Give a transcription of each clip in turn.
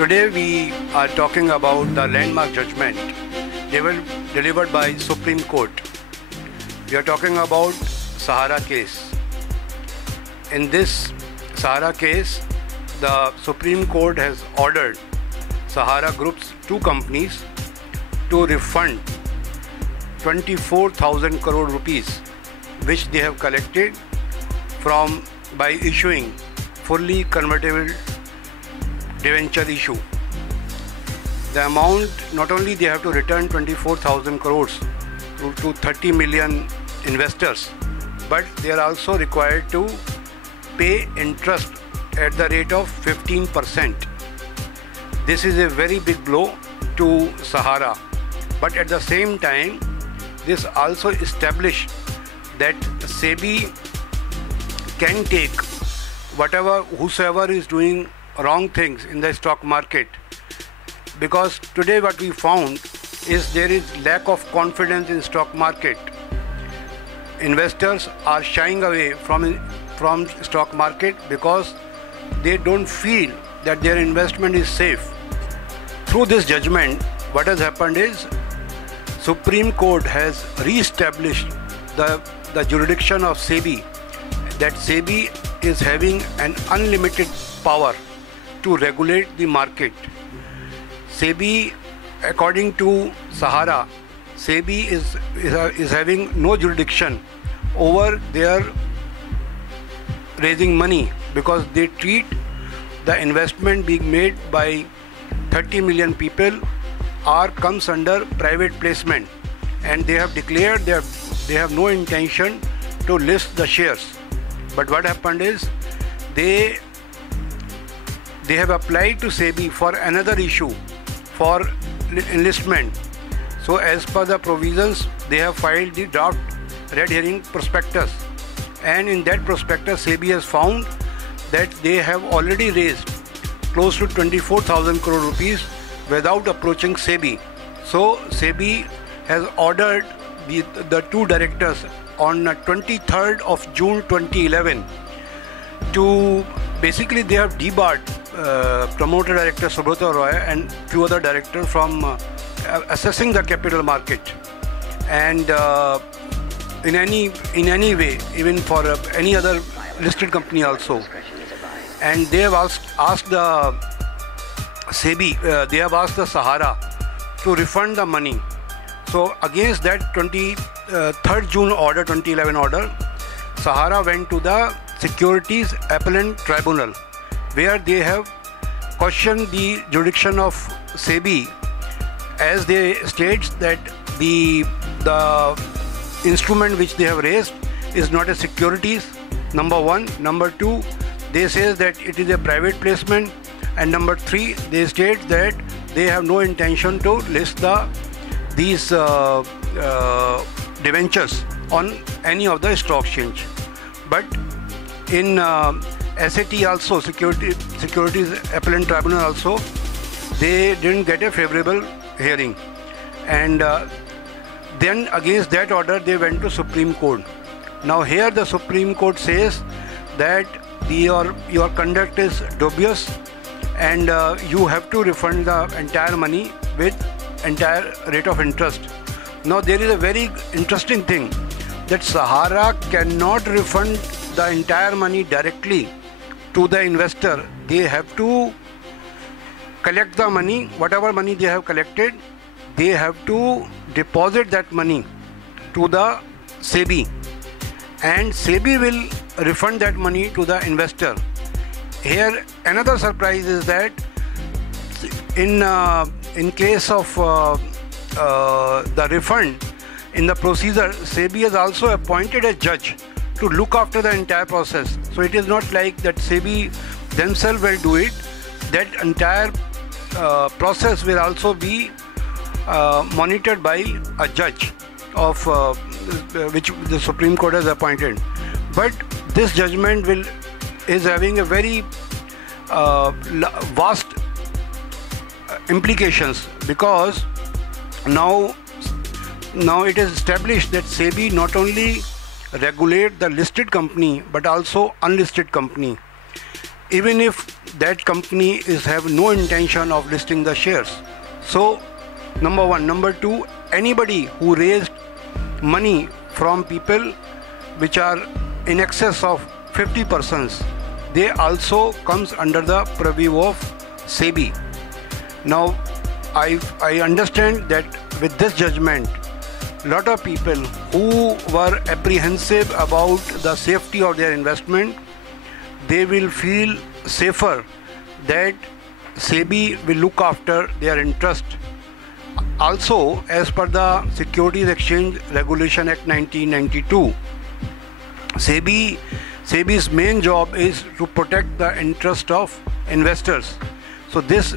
Today we are talking about the landmark judgment delivered by Supreme Court. We are talking about Sahara case. In this Sahara case, the Supreme Court has ordered Sahara Group's two companies to refund 24,000 crore rupees which they have collected by issuing fully convertible debenture issue. The amount, not only they have to return 24,000 crores to 30 million investors, but they are also required to pay interest at the rate of 15%. This is a very big blow to Sahara, but at the same time this also established that SEBI can take whosoever is doing wrong things in the stock market, because today what we found is there is lack of confidence in stock market. Investors are shying away from stock market because they don't feel that their investment is safe. Through this judgment, what has happened is Supreme Court has re-established the jurisdiction of SEBI, that SEBI is having an unlimited power to regulate the market. SEBI, according to Sahara, SEBI is having no jurisdiction over their raising money, because they treat the investment being made by 30 million people comes under private placement, and they have declared that they have no intention to list the shares. But what happened is they have applied to SEBI for another issue for enlistment. So as per the provisions, they have filed the draft red herring prospectus, and in that prospectus SEBI has found that they have already raised close to 24,000 crore rupees without approaching SEBI. So SEBI has ordered the two directors on 23rd of June 2011 to basically they have debarred promoter director Subrata Roy and few other directors from assessing the capital market, and in any way, even for any other listed company also. And they have asked the SEBI, they have asked the Sahara to refund the money. So against that 23rd June order, 2011 order, Sahara went to the Securities Appellate Tribunal, where they have questioned the jurisdiction of SEBI, as they states that the instrument which they have raised is not a securities, number one. Number two, they say that it is a private placement, and number three, they state that they have no intention to list these debentures on any of the stock exchange. But in SAT also, Securities Appellate Tribunal also, they didn't get a favorable hearing, and then against that order they went to Supreme Court. Now here the Supreme Court says that your conduct is dubious, and you have to refund the entire money with entire rate of interest. Now there is a very interesting thing, that Sahara cannot refund the entire money directly to the investor. They have to collect the money, whatever money they have collected, they have to deposit that money to the SEBI, and SEBI will refund that money to the investor. Here another surprise is that in case of the refund, in the procedure, SEBI has also appointed a judge to look after the entire process. So it is not like that SEBI themselves will do it. That entire process will also be monitored by a judge of which the Supreme Court has appointed. But this judgment is having a very vast implications, because now it is established that SEBI not only regulate the listed company but also unlisted company. even if that company have no intention of listing the shares. So number one. Number two, anybody who raised money from people which are in excess of 50 persons, they also comes under the purview of SEBI. Now I understand that with this judgment, lot of people who were apprehensive about the safety of their investment, they will feel safer that SEBI will look after their interest. Also, as per the Securities Exchange Regulation Act 1992, SEBI's main job is to protect the interest of investors. So this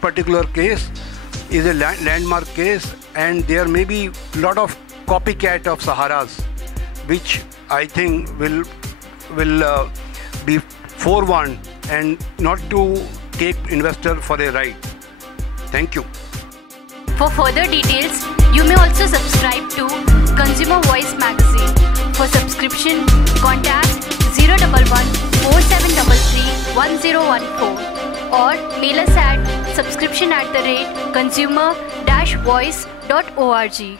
particular case is a landmark case, and there may be a lot of copycat of Saharas, which I think will be forewarned and not to take investor for a ride. Thank you. For further details, you may also subscribe to Consumer Voice magazine. For subscription, contact 011 4733 1014 or mail us at subscription@consumer-voice.org.